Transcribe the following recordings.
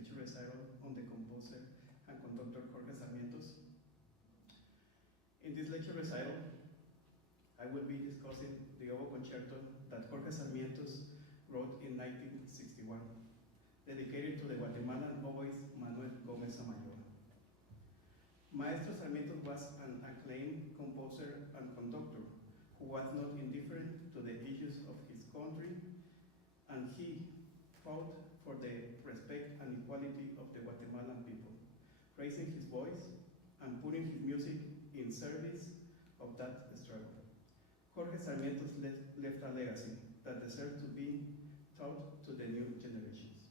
lecture recital on the composer and conductor Jorge Sarmientos. In this lecture recital, I will be discussing the oboe concerto that Jorge Sarmientos wrote in 1961, dedicated to the Guatemalan oboist Manuel Gomez Samayoa. Maestro Sarmientos was an acclaimed composer and conductor who was not indifferent to the issues of his country, and he fought for the respect and equality of the Guatemalan people, raising his voice and putting his music in service of that struggle. Jorge Sarmientos left a legacy that deserves to be taught to the new generations.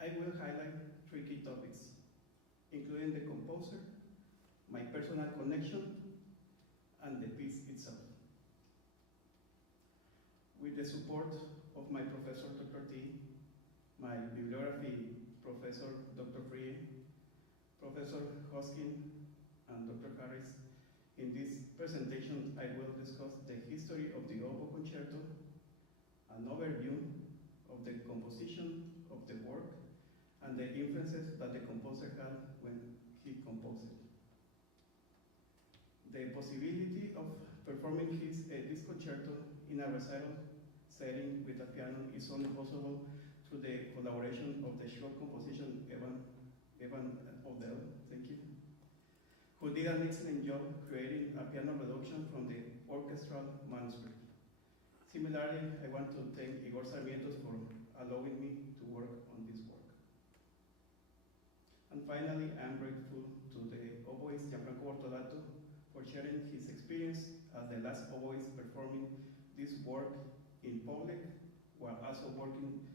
I will highlight three key topics, including the composer, my personal connection, and the piece itself. With the support of my professor, Dr. T, my bibliography, Professor Dr. Free, Professor Hoskin, and Dr. Harris, in this presentation I will discuss the history of the oboe concerto, an overview of the composition of the work, and the influences that the composer had when he composed it. The possibility of performing this concerto in a recital setting with a piano is only possible through the collaboration of the short composition Evan Odell, thank you, who did an excellent job creating a piano reduction from the orchestral manuscript. Similarly, I want to thank Igor Sarmientos for allowing me to work on this work. And finally, I am grateful to the oboist Gianfranco Bortolato for sharing his experience as the last oboist performing this work in public while also working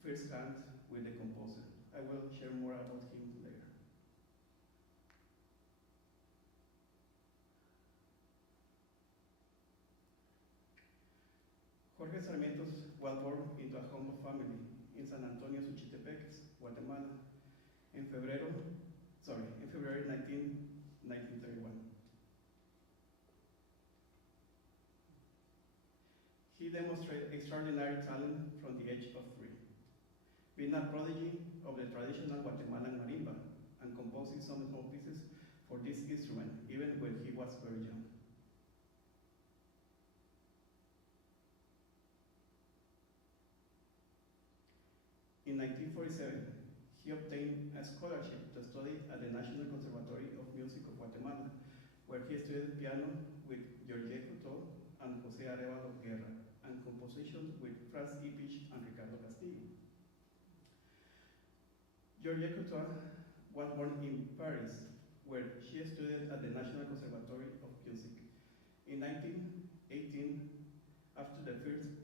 firsthand with the composer. I will share more about him later. Jorge Sarmientos was born into a humble family in San Antonio, Suchitepeques, Guatemala, in February 1931. He demonstrated extraordinary talent from the age of 3, being a prodigy of the traditional Guatemalan marimba and composing some small pieces for this instrument, even when he was very young. In 1947, he obtained a scholarship to study at the National Conservatory of Music of Guatemala, where he studied piano with Georges Couteau and José Arevalo Guerra, and composition with Franz Ipich and Ricardo Castillo. Georges Couteau was born in Paris, where she studied at the National Conservatory of Music. In 1918, after the First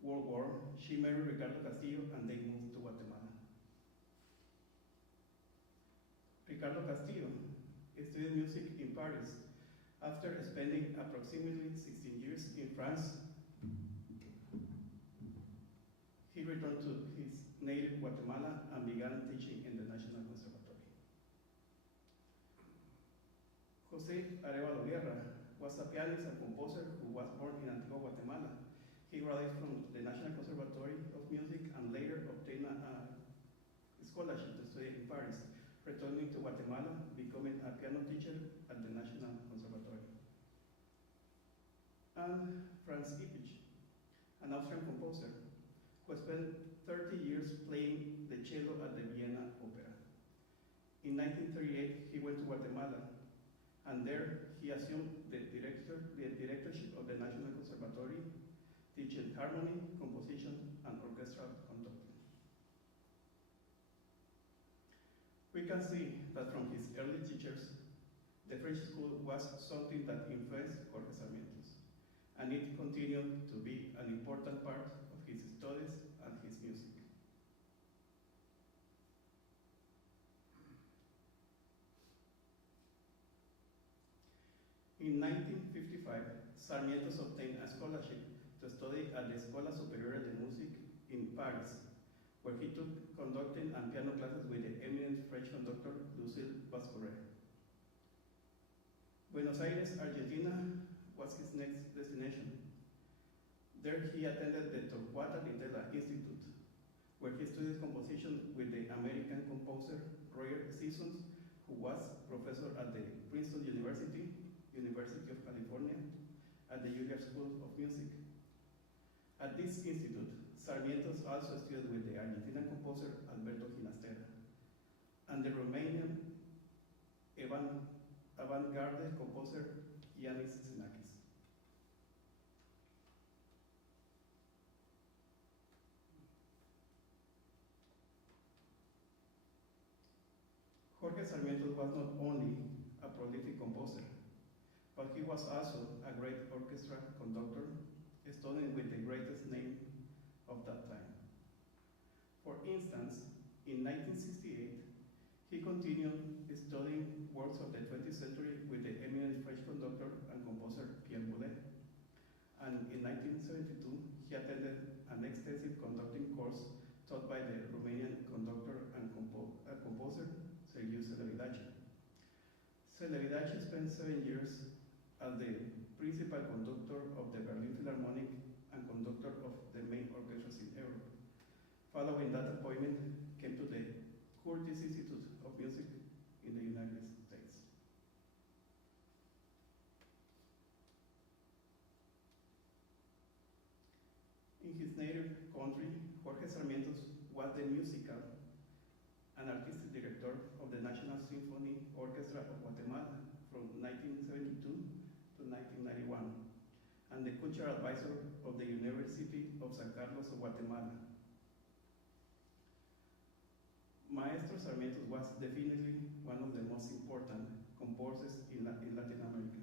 World War, she married Ricardo Castillo and they moved to Guatemala. Ricardo Castillo studied music in Paris. After spending approximately 16 years in France, he returned to his native Guatemala and began teaching in the National Conservatory. José Arevalo Guerra was a pianist and composer who was born in Antigua, Guatemala. He graduated from the National Conservatory of Music and later obtained a scholarship to study in Paris, returning to Guatemala, becoming a piano teacher at the National Conservatory. And Franz Ipich, an Austrian composer, who spent 30 years playing the cello at the Vienna Opera. In 1938, he went to Guatemala, and there he assumed the directorship of the National Conservatory, teaching harmony, composition, and orchestral conducting. We can see that from his early teachers, the French school was something that influenced Jorge Sarmientos, and it continued to be an important part of his studies and his music. In 1955, Sarmientos obtained a scholarship to study at the Escuela Superior de Musique in Paris, where he took conducting and piano classes with the eminent French conductor Lucille Bascoret. Buenos Aires, Argentina, was his next destination. There he attended the Torquata Ditela Institute, where he studied composition with the American composer Roger Sissons, who was professor at the Princeton University, University of California, at the Juilliard School of Music. At this institute, Sarmiento also studied with the Argentinian composer Alberto Ginastera and the Romanian avant-garde composer Yanis Xenakis. Jorge Sarmiento was not only a prolific composer, but he was also a great orchestra conductor, studying with the greatest name of that time. For instance, in 1968, he continued studying works of the 20th century with the eminent French conductor and composer Pierre Boulez. And in 1972, he attended an extensive conducting course taught by the Romanian conductor and composer Sergiu Celebidache. Celebidache spent 7 years as the principal conductor of the Berlin Philharmonic and conductor of the main orchestras in Europe. Following that appointment, came to the Curtis Institute of Music in the United States. In his native country, Jorge Sarmiento was the musical and artistic director of the National Symphony Orchestra of Guatemala from 1972 to 1991, and the cultural advisor of the University of San Carlos of Guatemala. Maestro Sarmiento was definitely one of the most important composers in Latin America.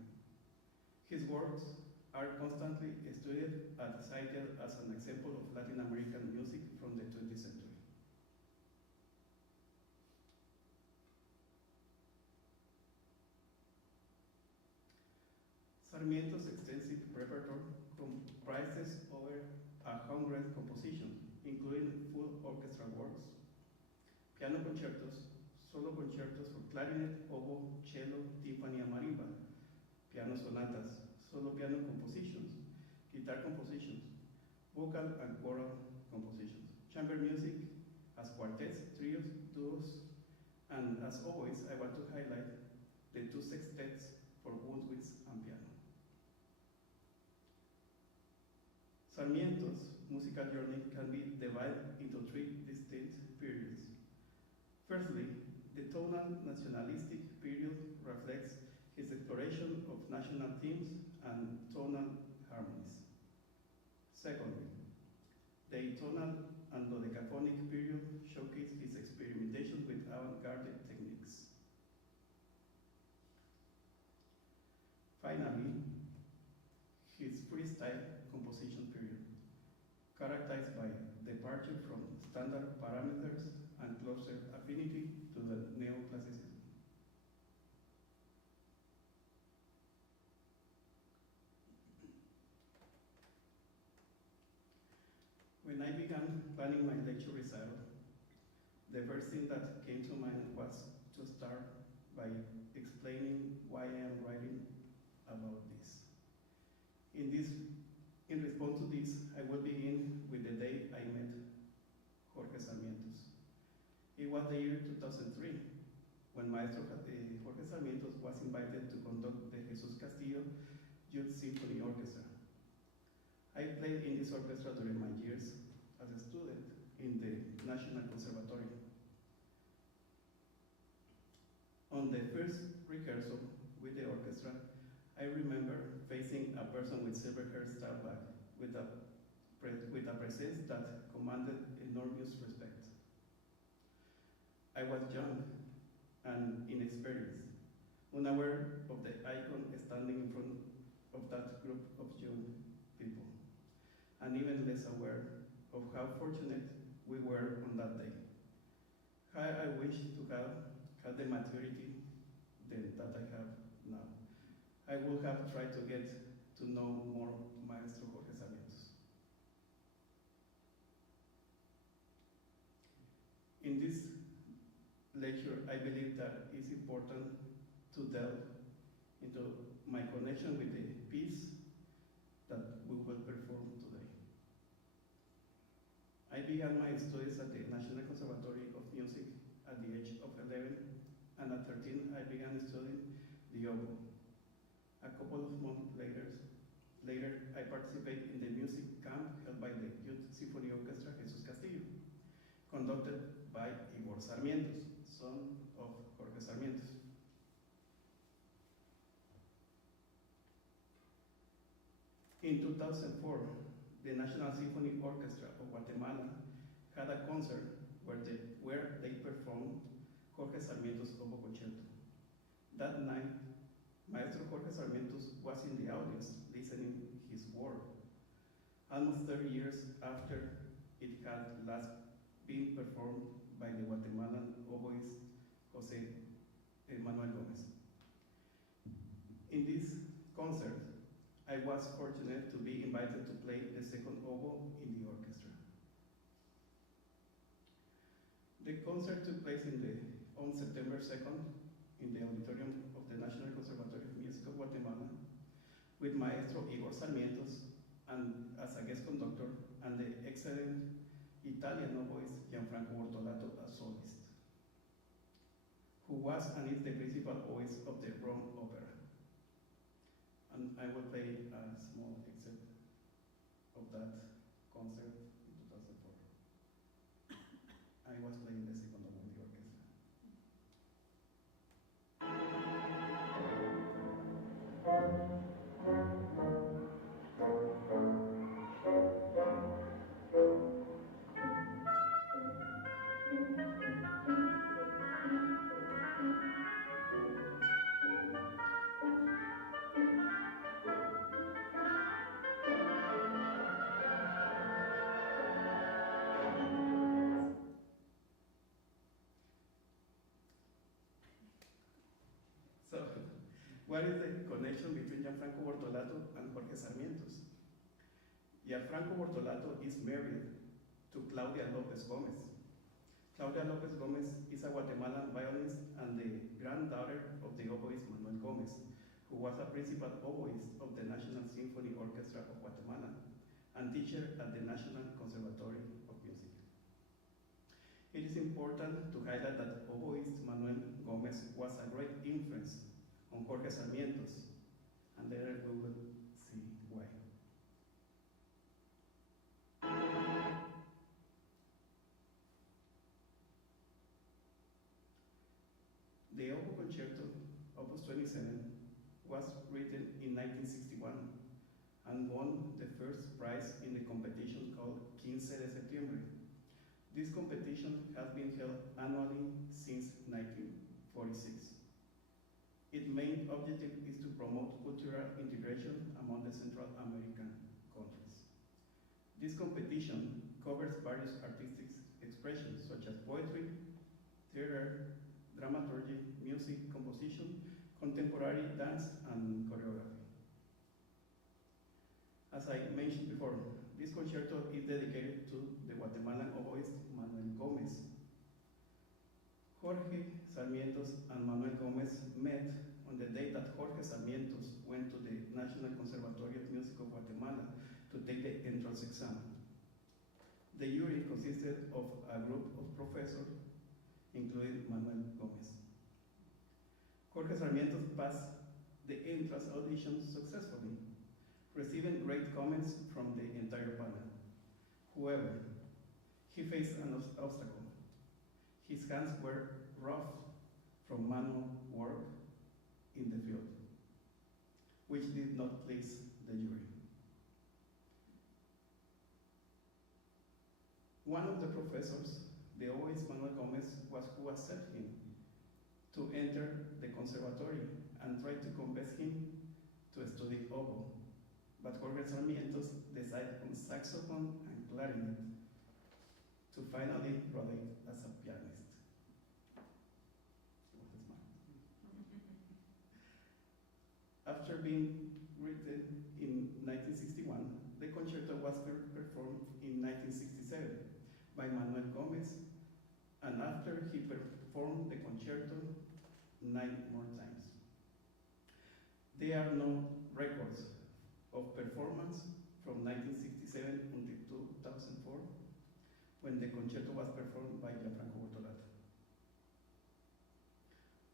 His works are constantly studied and cited as an example of Latin American music from the 20th century. Sarmiento's extensive repertoire comprises over 100 compositions, including full orchestra works, piano concertos, solo concertos for clarinet, oboe, cello, timpani, and marimba, piano sonatas, solo piano compositions, guitar compositions, vocal and choral compositions, chamber music as quartets, trios, duos, and as always, I want to highlight the 2 sextets for woodwinds and piano. Sarmiento's musical journey can be divided into 3 distinct periods. Firstly, the tonal nationalistic period reflects his exploration of national themes and tonal harmonies. Secondly, the tonal and dodecaphonic period showcased his experimentation with avant-garde techniques. Finally, his freestyle composition period, characterized by departure from standard parameters and closer affinity to the neoclassicism. When I began planning my lecture recital, the first thing that came to mind was to start by explaining why I am writing about this. In response to this, I will begin with the day I met Jorge Sarmiento. It was the year 2003, when Maestro Jorge Sarmiento was invited to conduct the Jesus Castillo Youth Symphony Orchestra. I played in this orchestra during my years as a student in the National Conservatory. On the first rehearsal with the orchestra, I remember facing a person with silver hair style back with a presence that commanded enormous respect. I was young and inexperienced, unaware of the icon standing in front of that group of young people, and even less aware of how fortunate we were on that day. How I wish to have had the maturity that I have now. I would have tried to get to know more Maestro Jorge Sarmiento. In this lecture, I believe that it's important to delve into my connection with the piece that we will perform today. I began my studies at the National Conservatory of Music at the age of 11, and at 13 I began studying the oboe. A couple of months later I participated in the music camp held by the Youth Symphony Orchestra Jesus Castillo, conducted by Igor Sarmientos, son of Jorge Sarmientos. In 2004, the National Symphony Orchestra of Guatemala had a concert where they performed Jorge Sarmientos' oboe concerto. That night, Maestro Jorge Sarmientos was in the audience listening his work, almost 30 years after it had last been performed by the Guatemalan oboist Jose Manuel Gomez. In this concert, I was fortunate to be invited to play the second oboe in the orchestra. The concert took place on September 2nd in the auditorium of the National Conservatory of Music of Guatemala with Maestro Igor Sarmientos and as a guest conductor and the excellent Italian oboist Gianfranco Bortolato as soloist, who was and is the principal oboist of the Rome Opera. And I will play a small excerpt of that concert in 2004. I was playing the second oboe in the orchestra. So, what is the connection between Gianfranco Bortolato and Jorge Sarmientos? Gianfranco Bortolato is married to Claudia Lopez Gomez. Claudia Lopez Gomez is a Guatemalan violinist and the granddaughter of the oboist Manuel Gomez, who was a principal oboist of the National Symphony Orchestra of Guatemala and teacher at the National Conservatory of Music. It is important to highlight that oboist Manuel Gomez was a great influence on Jorge Sarmientos, and later we will see why. The oboe concerto, Opus 27, was written in 1961 and won the first prize in the competition called 15 de Septiembre. This competition has been held annually since 1946. Its main objective is to promote cultural integration among the Central American countries. This competition covers various artistic expressions such as poetry, theater, dramaturgy, music, composition, contemporary dance, and choreography. As I mentioned before, this concerto is dedicated to the Guatemalan oboist Manuel Gomez. Jorge Sarmientos and Manuel Gomez met on the day that Jorge Sarmientos went to the National Conservatory of Music of Guatemala to take the entrance exam. The jury consisted of a group of professors, including Manuel Gomez. Jorge Sarmientos passed the entrance audition successfully, receiving great comments from the entire panel. However, he faced an obstacle. His hands were rough from manual work in the field, which did not please the jury. One of the professors, the oboist Manuel Gomez, was who accepted him to enter the conservatory and tried to convince him to study oboe. But Jorge Sarmientos decided on saxophone and clarinet to finally graduate as a pianist. After being written in 1961, the concerto was performed in 1967 by Manuel Gomez, and after he performed the concerto 9 more times. There are no records of performance from 1967 until 2004, when the concerto was performed by Gianfranco Bortolato.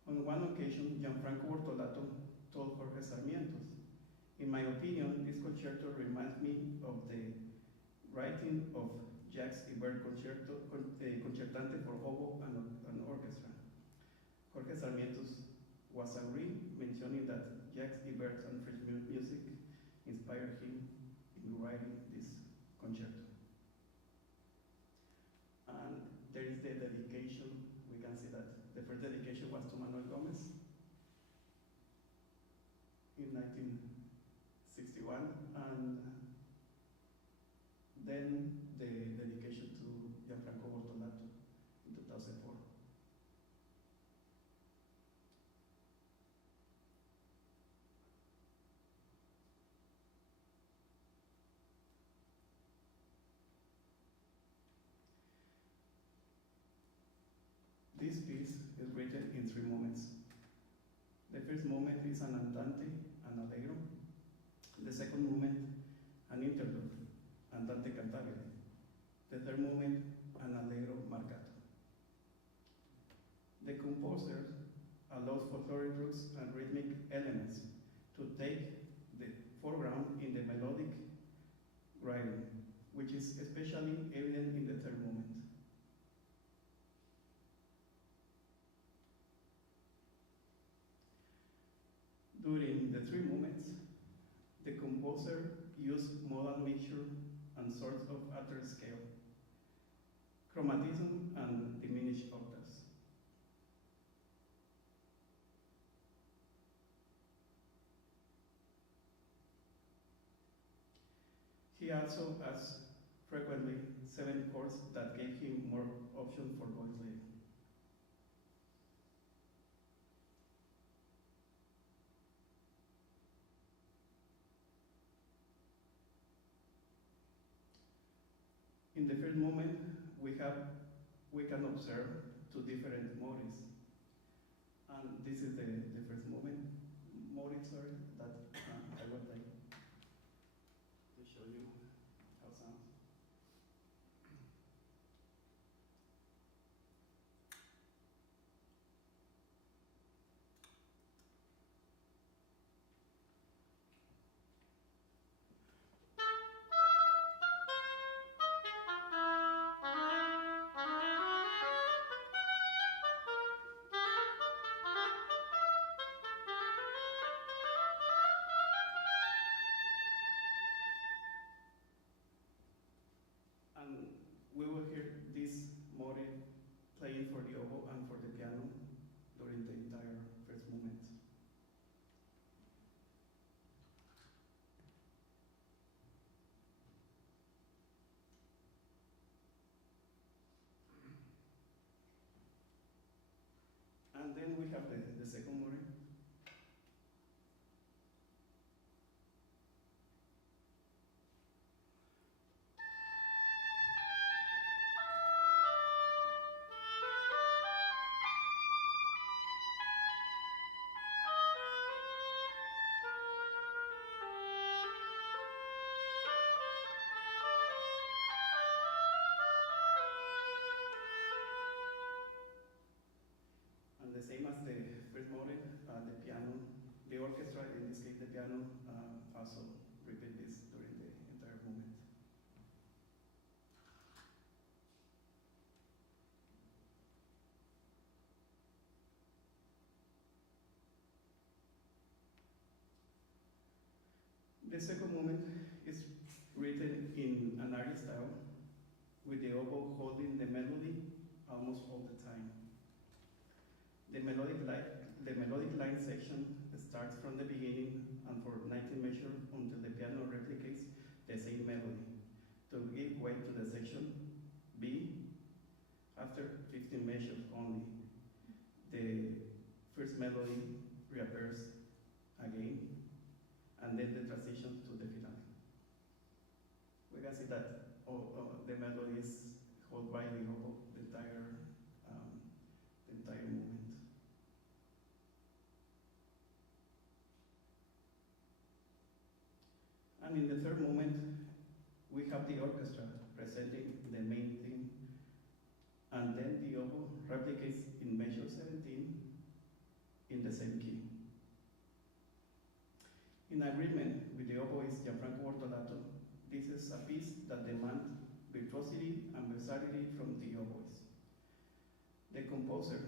On one occasion, Gianfranco Bortolato told Jorge Sarmientos, "In my opinion, this concerto reminds me of the writing of Jacques Ibert Concertante for Oboe and Orchestra." Jorge Sarmientos was agreed, mentioning that Jacques Ibert's and French music inspired him in writing this concerto. And there is the dedication. We can see that the first dedication was to Manuel Gomez in 1961, and then the dedication to Gianfranco Bortolato in 2004. This piece is written in 3 moments. The first moment is an andante, an allegro. The second moment, an interlude, andante cantabile. The third moment, an allegro marcato. The composer allows folkloric and rhythmic elements to take the foreground in the melodic writing, which is especially evident in the third moment. During the 3 moments, the composer used modal mixture and sorts of altered scale, chromatism, and diminished octaves. He also has frequently 7 chords that gave him more options for voice leading. In the first moment, we can observe 2 different motives. And this is the first motive, that I would like to show you how it sounds. And we will hear this motive playing for the oboe and for the piano during the entire first movement. And then we have the second motive. The same as the first motive, the piano, the orchestra, in this case the piano, also repeat this during the entire movement. The second movement is written in an aria style, with the oboe holding the melody almost all the time. The melodic line section starts from the beginning and for 19 measures until the piano replicates the same melody to give way to the section B after 15 measures only. The first melody reappears again and then the transition to the finale. We can see that the melody is held by the oboe the entire movement. And in the third moment, we have the orchestra presenting the main theme, and then the oboe replicates in measure 17 in the same key. In agreement with the oboist Gianfranco Bortolato, this is a piece that demands virtuosity and versatility from the oboist. The composer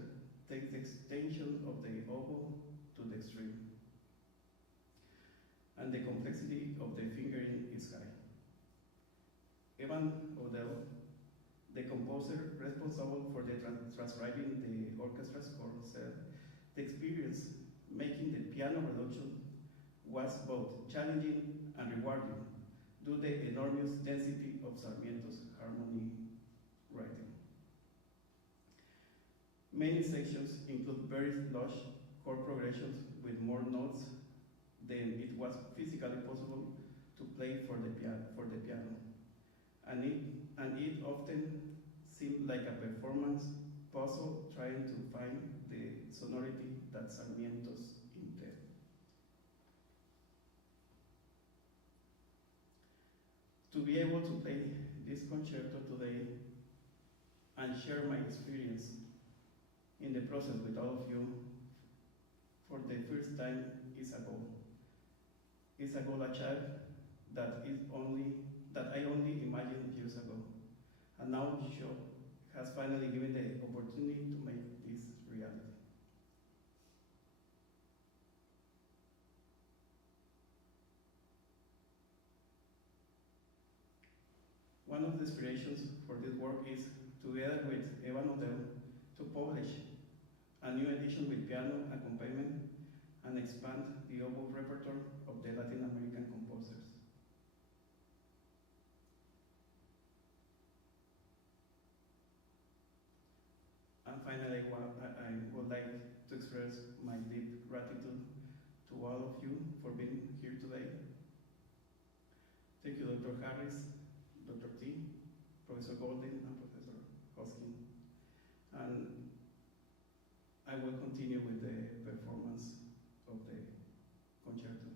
takes the extension of the oboe to the extreme, and the complexity of the fingering is high. Evan Odell, the composer responsible for the transcribing the orchestra score, said the experience making the piano reduction was both challenging and rewarding due to the enormous density of Sarmiento's harmony writing. Many sections include very lush chord progressions with more notes than it was physically possible to play for the piano. And it often seemed like a performance puzzle trying to find the sonority that Sarmiento's intended. To be able to play this concerto today and share my experience in the process with all of you for the first time is a goal. It's a goal achieved that I only imagined years ago, and now show has finally given the opportunity to make this reality. One of the inspirations for this work is, together with Evan Odell, to publish a new edition with piano accompaniment and expand the oboe repertoire of the Latin American composers. And finally, I would like to express my deep gratitude to all of you for being here today. Thank you, Dr. Harris, Dr. T, Professor Golden, and Professor Hoskin. And I will continue with the performance of the concerto.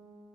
Thank